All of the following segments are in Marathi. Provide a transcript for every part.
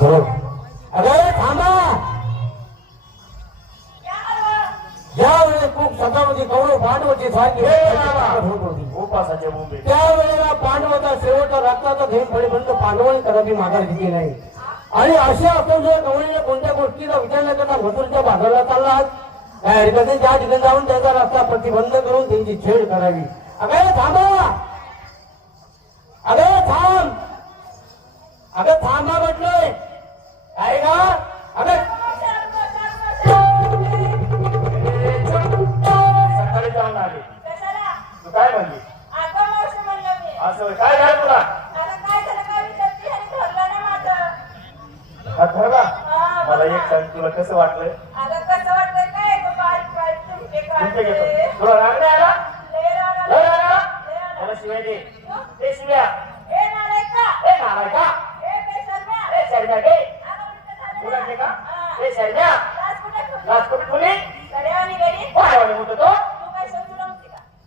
हो अरे थांबा. ज्या वेळेस खूप सदावती कौरव पांडवाची सारखी उपासाच्या त्यावेळेला पांडवाचा शेवटचा रक्ताचा घेऊन पडेपर्यंत पांडवांनी कदापि माघार घेतली नाही. आणि असे असून जर गवळीने कोणत्या गोष्टीचा विचार न करता मथुरच्या बाजाराला चालला ज्या ठिकाणी जाऊन त्याचा रस्ता प्रतिबंध करून त्यांची छेड करावी. अगं थांबा अगं थांब अगं थांबा म्हटलंय. काय का अगं. सकाळी जाऊन आले. तू काय म्हणली? असं. काय झालं तुला? हा ठरला मला एक सांग तुला कसं वाटलं तुमच्या घेतो. तुला राग नाही आला लय राग आला? मला शिवाय दे ते शिव्या ए नालाय का ए शर्म्या दे तुला दे का ए शर्म्या राजकोट खुली वाढवाने म्हणतो तो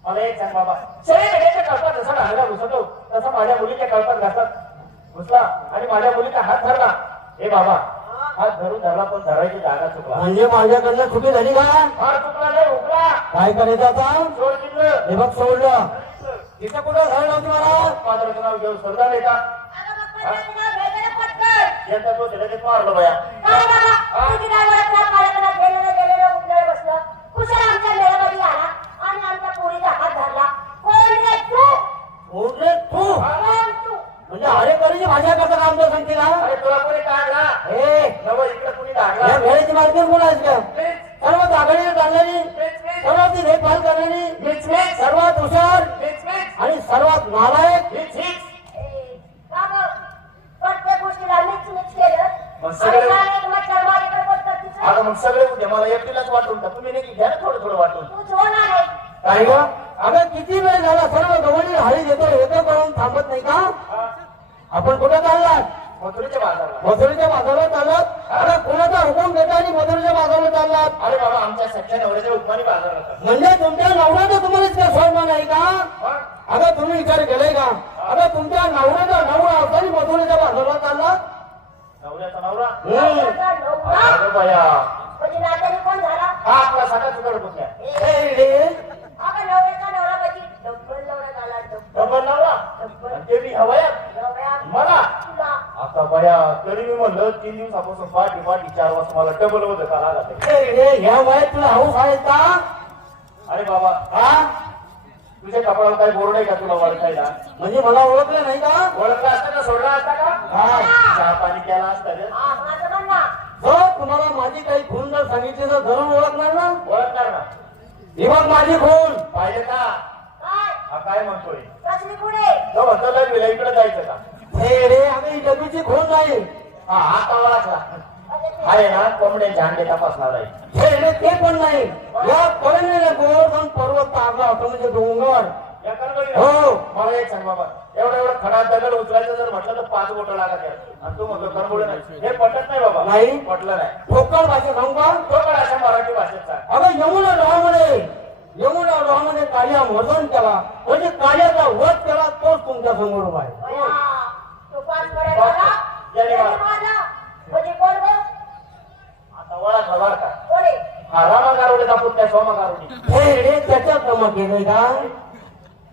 मला एक कळपात जसा घुसतो तसा माझ्या मुलीच्या कळपात घुसला आणि माझ्या मुलीचा हात धरला हे बाबा हात धरून धरला पण धरायची जागा चुकला म्हणजे माझ्याकडनं चुकी झाली का? चुकला नाही काय करायचं आता? सोड दिलं हे बघ सोडलं. तिथे कुठं झालं नव्हती मला? पात्राचं नाव घेऊन स्वर्गा देता यांचा तो बया तू म्हणजे अरे करायची भाषा करता काम तर सांगते का अरे तुला कोणी काढला ए नव इकडे कोणी या लागला वेळेची मार्केट कोणाच का सर्वात आघाडीवर चालणारी सर्वात देखभाल करणारी सर्वात हुशार आणि सर्वात नालायक आता मग सगळे उद्या मला एकटीलाच वाटून का तुम्ही नाही घ्या थोडं थोडं वाटून? काय ग? अगं किती वेळ झाला? सर्व गवळी हाळी देतो येतो करून थांबत नाही का? हा, आपण कुठे चाललात? मथुरेच्या बाजारला. मथुरीच्या बाजारात चाललात? अरे कोणाचा हुकूम घेता आणि मथुरीच्या बाजारात चाललात? नवऱ्याच्या उपमानी होता. म्हणजे तुमच्या नवऱ्याचा तुम्हाला इतका सन्मान आहे का? अगं तुम्ही विचार केलाय का? अगं तुमच्या नवऱ्याचा नवरा असताना मथुरीच्या बाजारात चालला? नवऱ्याचा नवरा? हम्म. अरे बया. म्हणजे नात्याने कोण झाला? हा आपला सगळा चुकड कुठल्या ए, रे. अगं नवऱ्याचा नवरा म्हणजे डब्बल नवरा झाला डब्बल. डबल नवरा? आणि ते मी हवयात. नवऱ्या मला? आता बया तरी मी म्हणलं तीन दिवसापासून पाठी पाठी चार वाजता मला डबल होतं का लागत ए, रे, ह्या वयात तुला हाऊस आहे का? अरे बाबा हा? तुझ्या कपाळावर काही बोर्ड आहे का तुला ओळखायला? म्हणजे मला ओळखलं नाही का? ओळखला असता का? सोडला असता का? हा. चहा पाणी केला असता रे हा, जर तुम्हाला माझी काही खून जर सांगितली तर जरूर ओळखणार ना? ओळखणार ना. ही बघ माझी खून. पाहिजे का? काय? हा काय म्हणतोय? तो म्हणतो लग्न इकडे जायचं का? रे आम्ही डबीची खून हा आहे ना कोंबड्यांचे अंडे तपासणार आहे. हे ते पण नाही. या गोवर्धन पर्वत होता म्हणजे डोंगर. हो. मला एक सांग बाबा. एवढा एवढा खडा दगड उचलायचं जर म्हटलं तर पाच बोट लागत. आणि तू म्हणतो नाही. हे पटत नाही बाबा. नाही. पटलं नाही. ठोकर भाषा सांगू का? पण अशा मराठी भाषेत सांग. अगं यमुना डोहामध्ये यमुना डोहामध्ये काळ्या मर्दन केला. म्हणजे काळ्याचा वध केला तोच तुमच्यासमोर आहे बया, तो पाच बऱ्या झाला याने याने मला. माझा म्हणजे कोण गं? आता ओळखला बरं का कोण आहे? हा रामा गारोडीचा पुतण्या सोमा गारोडी हे रे त्याच्यात जमा केलंय का?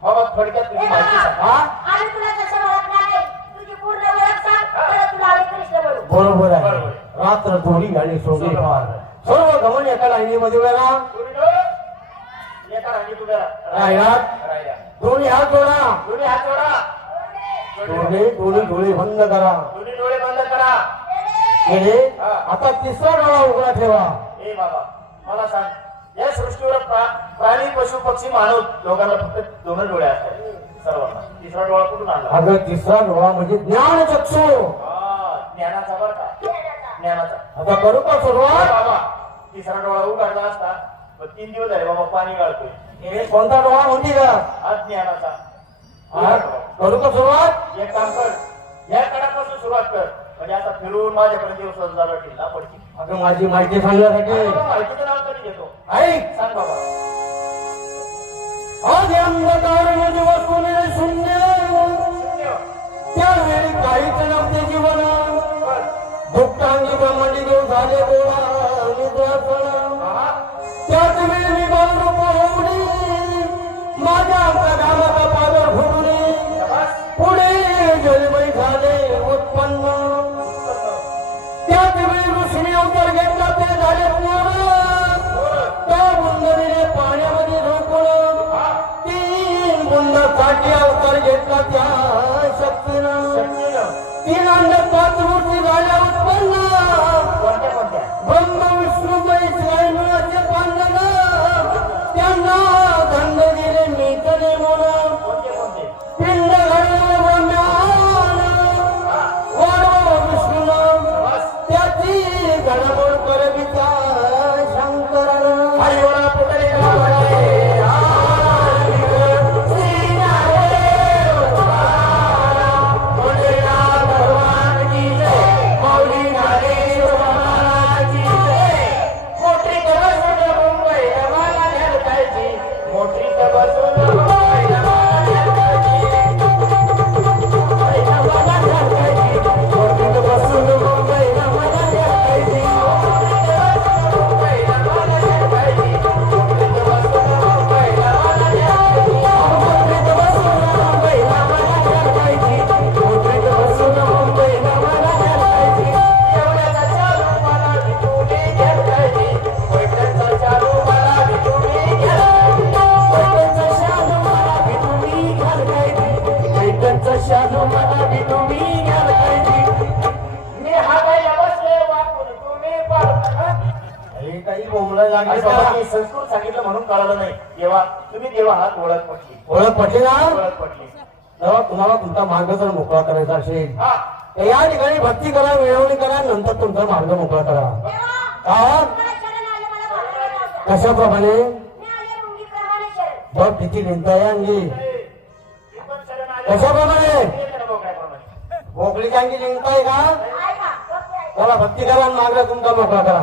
बाबा थोडक्यात ए तुझी माहिती बाबा, सांग आम्ही तुला तसं ओळखणार नाही. तुझी पूर्ण ओळख सांग. परत तुला आम्ही कृष्ण म्हणू. बरोबर आहे. बरोबर. रात्र थोडी आणि सोडी फार सर्व गमन एका लाईनीमध्ये उभे राहा. दोन्ही एका रांगेत उभ्या राहा. राहिलात? राहिल्या. दोन्ही हात जोडा. दोन्ही हात जोडा. डोळे दोन्ही डोळे बंद करा. दोन्ही डोळे बंद करा. गेले आता तिसरा डोळा उघडा ठेवा. ए बाबा मला सांग. या सृष्टीवर प्रा- प्राणी पशु पक्षी मानव दोघांना फक्त दोन डोळे असतात. सर्वांना. तिसरा डोळा कुठून आणला? अगं तिसरा डोळा म्हणजे ज्ञान चक्षु ज्ञानाचा बर का? ज्ञानाचा. आता करू का सुरुवात बाबा तिसरा डोळा उघडला असता तीन दिवस झाले बाबा पाणी गाळतोय. कोणता डोळा म्हणते का? हा ज्ञानाचा. करू का सुरुवात एक काम कर. या कडापासून सुरुवात कर. म्हणजे आता फिरून माझ्यापर्यंत दिवस झाला टिल्ला पडची अगं माझी माहिती सांगण्यासाठी. माहितीचं नाव तरी घेतो. ऐक. सांग बाबा. आज अंधकारमध्ये जेव्हा कोणी शून्य. त्यावेळी काहीच नव्हते जीवन दुःखांनी मंडी देव झाले गोळा आणि पाण्यामध्ये झोपलं तीन बुंदासाठी अवतार घेतला त्या I लागले बाबा, संस्कृत सांगितलं म्हणून कळालं नाही. देवा तुम्ही देवा हात ओळख पटली. ओळख पटली ना? ओळख पटली. तेव्हा तुम्हाला तुमचा मार्ग जर मोकळा करायचा असेल हा. तर या ठिकाणी भक्ती करा मिळवणी करा नंतर तुमचा मार्ग मोकळा करा. हा लावता. कशाप्रमाणे बघ किती लिहिता आहे अंगी मी पण शरण. आले. कशाप्रमाणे. भोकळीच्या अंगी लिहिताय का? का. त्याला भक्ती करा आणि मार्ग तुमचा मोकळा करा.